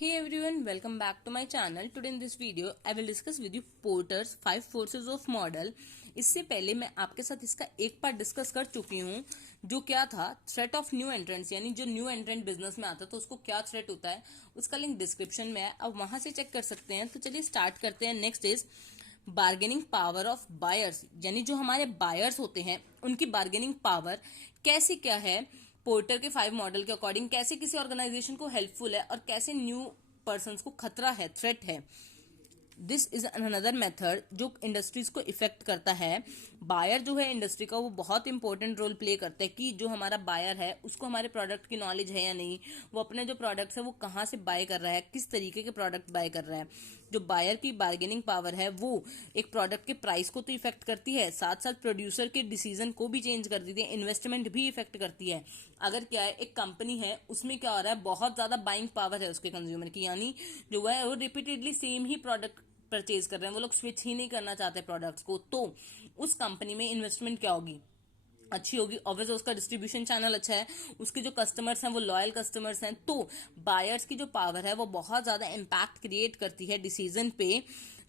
Hey everyone, welcome back to my channel. Today in this video, I will discuss with you Porter's 5 forces of model. इससे पहले मैं आपके साथ इसका एक पार्ट डिस्कस कर चुकी हूँ, जो क्या था थ्रेट ऑफ न्यू एंट्रेंट्स, यानी जो न्यू एंट्रेंट बिजनेस में आता है तो उसको क्या थ्रेट होता है, उसका लिंक डिस्क्रिप्शन में है, अब वहां से चेक कर सकते हैं। तो चलिए स्टार्ट करते हैं। Next is bargaining power of buyers, यानी जो हमारे बायर्स होते हैं उनकी बार्गेनिंग पावर कैसी क्या है, पोर्टर के 5 मॉडल के अकॉर्डिंग कैसे किसी ऑर्गेनाइजेशन को हेल्पफुल है और कैसे न्यू पर्संस को खतरा है, थ्रेट है। दिस इज अनदर मेथड जो इंडस्ट्रीज को इफेक्ट करता है। बायर जो है इंडस्ट्री का, वो बहुत इंपॉर्टेंट रोल प्ले करता है कि जो हमारा बायर है उसको हमारे प्रोडक्ट की नॉलेज है या नहीं, वो अपने जो प्रोडक्ट्स है वो कहाँ से बाय कर रहा है, किस तरीके के प्रोडक्ट बाय कर रहा है। जो बायर की बार्गेनिंग पावर है वो एक प्रोडक्ट के प्राइस को तो इफेक्ट करती है, साथ साथ प्रोड्यूसर के डिसीजन को भी चेंज कर देती है, इन्वेस्टमेंट भी इफेक्ट करती है। अगर क्या है, एक कंपनी है उसमें क्या हो रहा है, बहुत ज्यादा बाइंग पावर है उसके कंज्यूमर की, यानी जो है वो रिपीटेडली सेम ही प्रोडक्ट परचेज कर रहे हैं, वो लोग स्विच ही नहीं करना चाहते प्रोडक्ट्स को, तो उस कंपनी में इन्वेस्टमेंट क्या होगी, अच्छी होगी। ऑब्वियसली उसका डिस्ट्रीब्यूशन चैनल अच्छा है, उसके जो कस्टमर्स हैं वो लॉयल कस्टमर्स हैं, तो बायर्स की जो पावर है वो बहुत ज्यादा इम्पैक्ट क्रिएट करती है डिसीजन पे।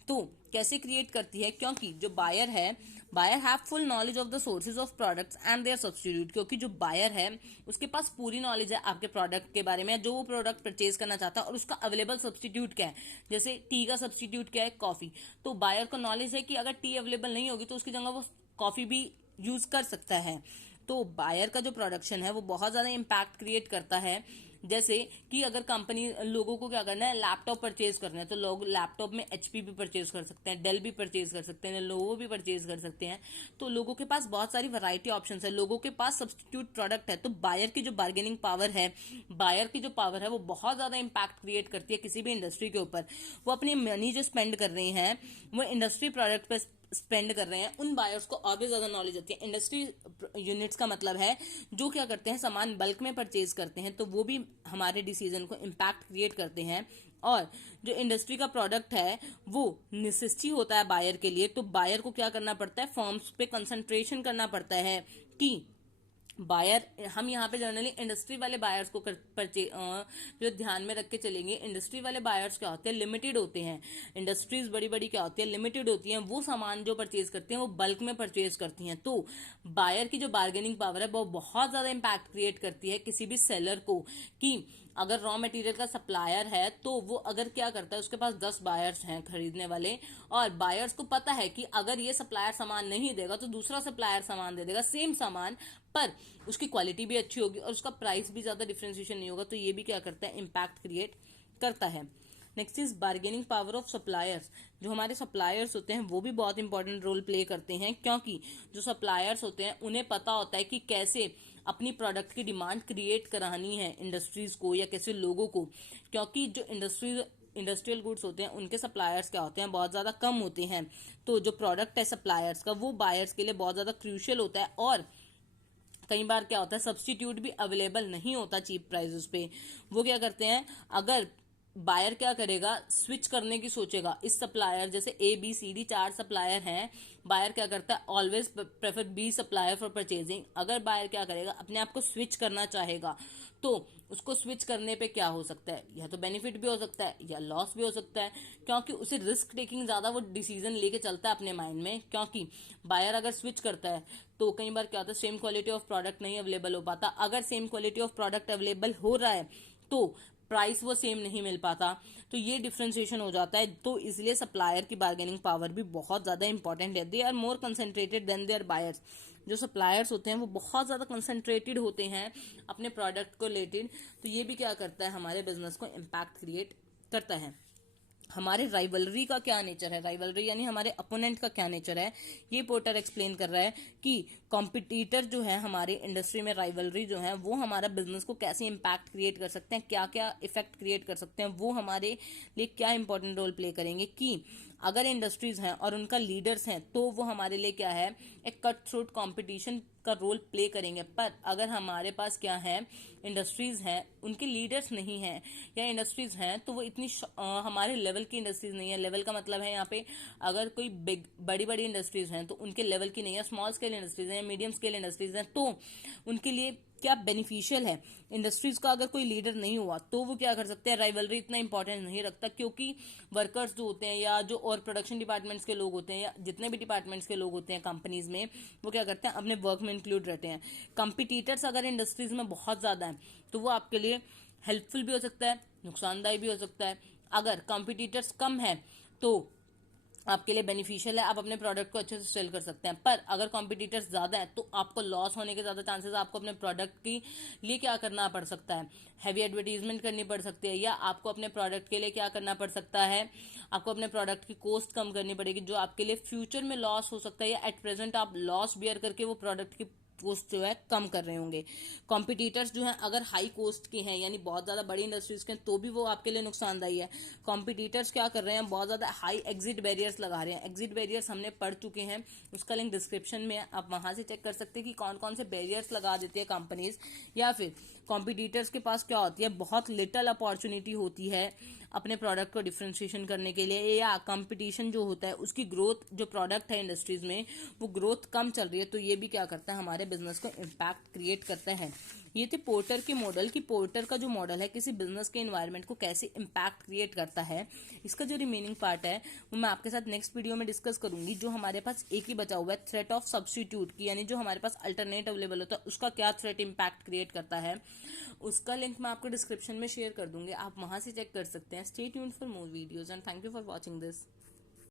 तो कैसे क्रिएट करती है, क्योंकि जो बायर है, buyer have full knowledge of the sources of products and their substitute, क्योंकि जो बायर है उसके पास पूरी नॉलेज है आपके प्रोडक्ट के बारे में, जो वो प्रोडक्ट परचेज करना चाहता है और उसका अवेलेबल सब्स्टिट्यूट क्या है। जैसे टी का सब्स्टिट्यूट क्या है, कॉफी, तो बायर को नॉलेज है कि अगर टी अवेलेबल नहीं होगी तो उसकी जगह वो कॉफी भी यूज कर सकता है। तो बायर का जो प्रोडक्शन है वो बहुत ज्यादा इम्पैक्ट क्रिएट करता है। जैसे कि अगर कंपनी, लोगों को क्या करना है, लैपटॉप परचेज करना है, तो लोग लैपटॉप में एचपी भी परचेज कर सकते हैं, डेल भी परचेज कर सकते हैं, लोगो भी परचेज कर सकते हैं। तो लोगों के पास बहुत सारी वैरायटी ऑप्शन है, लोगों के पास सब्स्टिट्यूट प्रोडक्ट है। तो बायर की जो बार्गेनिंग पावर है, बायर की जो पावर है वो बहुत ज्यादा इम्पैक्ट क्रिएट करती है किसी भी इंडस्ट्री के ऊपर। वो अपनी मनी जो स्पेंड कर रहे हैं वो इंडस्ट्री प्रोडक्ट पर स्पेंड कर रहे हैं, उन बायर्स को और भी ज्यादा नॉलेज होती है। इंडस्ट्री यूनिट्स का मतलब है जो क्या करते हैं, सामान बल्क में परचेज करते हैं, तो वो भी हमारे डिसीजन को इम्पैक्ट क्रिएट करते हैं। और जो इंडस्ट्री का प्रोडक्ट है वो नेसेसिटी होता है बायर के लिए, तो बायर को क्या करना पड़ता है, फर्म्स पे कंसंट्रेशन करना पड़ता है कि बायर, हम यहाँ पे जनरली इंडस्ट्री वाले बायर्स को जो ध्यान में रख के चलेंगे। इंडस्ट्री वाले बायर्स क्या होते हैं, लिमिटेड होते हैं। इंडस्ट्रीज बड़ी बड़ी क्या होती है, लिमिटेड होती हैं, वो सामान जो परचेज करती हैं वो बल्क में परचेज करती हैं। तो बायर की जो बार्गेनिंग पावर है वो बहुत ज्यादा इंपैक्ट क्रिएट करती है किसी भी सेलर को, कि अगर रॉ मटेरियल का सप्लायर है तो वो अगर क्या करता है, उसके पास 10 बायर्स हैं खरीदने वाले, और बायर्स को पता है कि अगर ये सप्लायर सामान नहीं देगा तो दूसरा सप्लायर सामान दे देगा, सेम सामान पर उसकी क्वालिटी भी अच्छी होगी और उसका प्राइस भी ज्यादा डिफरेंशिएशन नहीं होगा। तो ये भी क्या करता है, इम्पैक्ट क्रिएट करता है। Next is bargaining power of suppliers. जो हमारे सप्लायर्स होते हैं वो भी बहुत इंपॉर्टेंट रोल प्ले करते हैं, क्योंकि जो सप्लायर्स होते हैं उन्हें पता होता है कि कैसे अपनी प्रोडक्ट की डिमांड क्रिएट करानी है इंडस्ट्रीज को या कैसे लोगों को, क्योंकि जो इंडस्ट्रियल गुड्स होते हैं उनके सप्लायर्स क्या होते हैं, बहुत ज्यादा कम होते हैं। तो जो प्रोडक्ट है सप्लायर्स का वो बायर्स के लिए बहुत ज्यादा क्रूशियल होता है, और कई बार क्या होता है, सब्स्टिट्यूट भी अवेलेबल नहीं होता चीप प्राइसेस पे। वो क्या करते हैं, अगर बायर क्या करेगा, स्विच करने की सोचेगा इस सप्लायर, जैसे A B C D 4 supplier हैं, बायर क्या करता है, always prefer B supplier for purchasing. अगर बायर क्या करेगा, अपने आप को स्विच करना चाहेगा, तो उसको स्विच करने पे क्या हो सकता है, या तो बेनिफिट भी हो सकता है या लॉस भी हो सकता है, क्योंकि उसे रिस्क टेकिंग ज्यादा वो डिसीजन लेके चलता है अपने माइंड में। क्योंकि बायर अगर स्विच करता है तो कई बार क्या होता है, सेम क्वालिटी ऑफ प्रोडक्ट नहीं अवेलेबल हो पाता, अगर same quality of product available हो रहा है तो प्राइस वो सेम नहीं मिल पाता, तो ये डिफ्रेंसिएशन हो जाता है। तो इसलिए सप्लायर की बार्गेनिंग पावर भी बहुत ज्यादा इंपॉर्टेंट है। They are more concentrated than their buyers. जो सप्लायर्स होते हैं वो बहुत ज्यादा कंसंट्रेटेड होते हैं अपने प्रोडक्ट को रिलेटेड, तो ये भी क्या करता है, हमारे बिजनेस को इम्पैक्ट क्रिएट करता है। हमारे राइवलरी का क्या नेचर है, राइवलरी यानी हमारे अपोनेंट का क्या नेचर है, ये पोर्टर एक्सप्लेन कर रहा है कि कॉम्पिटिटर जो है हमारे इंडस्ट्री में, राइवलरी जो है वो हमारा बिजनेस को कैसे इम्पैक्ट क्रिएट कर सकते हैं, क्या क्या इफेक्ट क्रिएट कर सकते हैं, वो हमारे लिए क्या इंपॉर्टेंट रोल प्ले करेंगे। कि अगर इंडस्ट्रीज हैं और उनका लीडर्स हैं तो वो हमारे लिए क्या है, एक कट थ्रोट कॉम्पिटिशन का रोल प्ले करेंगे। पर अगर हमारे पास क्या है, इंडस्ट्रीज हैं, उनके लीडर्स नहीं हैं, या इंडस्ट्रीज हैं तो वो इतनी हमारे लेवल की इंडस्ट्रीज नहीं है। लेवल का मतलब है यहाँ पे अगर कोई बड़ी बड़ी इंडस्ट्रीज हैं तो उनके लेवल की नहीं है, स्मॉल स्केल इंडस्ट्रीज हैं, मीडियम स्केल इंडस्ट्रीज हैं, तो उनके लिए क्या बेनिफिशियल है। इंडस्ट्रीज का अगर कोई लीडर नहीं हुआ तो वो क्या कर सकते हैं, राइवलरी इतना इंपॉर्टेंस नहीं रखता, क्योंकि वर्कर्स जो होते हैं या जो और प्रोडक्शन डिपार्टमेंट्स के लोग होते हैं या जितने भी डिपार्टमेंट्स के लोग होते हैं कंपनीज में, वो क्या करते हैं, अपने वर्क में इंक्लूड रहते हैं। कंपिटिटर्स अगर इंडस्ट्रीज में बहुत ज्यादा है तो वो आपके लिए हेल्पफुल भी हो सकता है, नुकसानदायी भी हो सकता है। अगर कंपिटिटर्स कम है तो आपके लिए बेनिफिशियल है, आप अपने प्रोडक्ट को अच्छे से सेल कर सकते हैं। पर अगर कॉम्पिटिटर्स ज्यादा है तो आपको लॉस होने के ज्यादा चांसेस, आपको अपने प्रोडक्ट के लिए क्या करना पड़ सकता है, हैवी एडवर्टीजमेंट करनी पड़ सकती है, या आपको अपने प्रोडक्ट के लिए क्या करना पड़ सकता है, आपको अपने प्रोडक्ट की कॉस्ट कम करनी पड़ेगी, जो आपके लिए फ्यूचर में लॉस हो सकता है, या एट प्रेजेंट आप लॉस बियर करके वो प्रोडक्ट की कॉस्ट जो है कम कर रहे होंगे। कॉम्पिटिटर्स जो हैं अगर हाई कॉस्ट के हैं, यानी बहुत ज्यादा बड़ी इंडस्ट्रीज के हैं, तो भी वो आपके लिए नुकसानदायी है। कॉम्पिटिटर्स क्या कर रहे हैं, बहुत ज्यादा हाई एग्जिट बैरियर्स लगा रहे हैं। एग्जिट बैरियर्स हमने पढ़ चुके हैं, उसका लिंक डिस्क्रिप्शन में है, आप वहां से चेक कर सकते हैं कि कौन कौन से बैरियर्स लगा देती है कंपनीज। या फिर कॉम्पिटिटर्स के पास क्या होती है, बहुत लिटल अपॉर्चुनिटी होती है अपने प्रोडक्ट को डिफ्रेंशिएशन करने के लिए, या कंपटीशन जो होता है उसकी ग्रोथ, जो प्रोडक्ट है इंडस्ट्रीज में वो ग्रोथ कम चल रही है, तो ये भी क्या करता है, हमारे बिजनेस को इम्पैक्ट क्रिएट करता है। ये थे पोर्टर के मॉडल, कि पोर्टर का जो मॉडल है किसी बिजनेस के एनवायरनमेंट को कैसे इम्पैक्ट क्रिएट करता है। इसका जो रिमेनिंग पार्ट है वो मैं आपके साथ नेक्स्ट वीडियो में डिस्कस करूंगी। जो हमारे पास एक ही बचा हुआ है, थ्रेट ऑफ सब्स्टिट्यूट की, यानी जो हमारे पास अल्टरनेट अवेलेबल होता है उसका क्या थ्रेट इम्पैक्ट क्रिएट करता है, उसका लिंक मैं आपको डिस्क्रिप्शन में शेयर कर दूंगी, आप वहां से चेक कर सकते हैं। Stay tuned for more videos and thank you for watching this.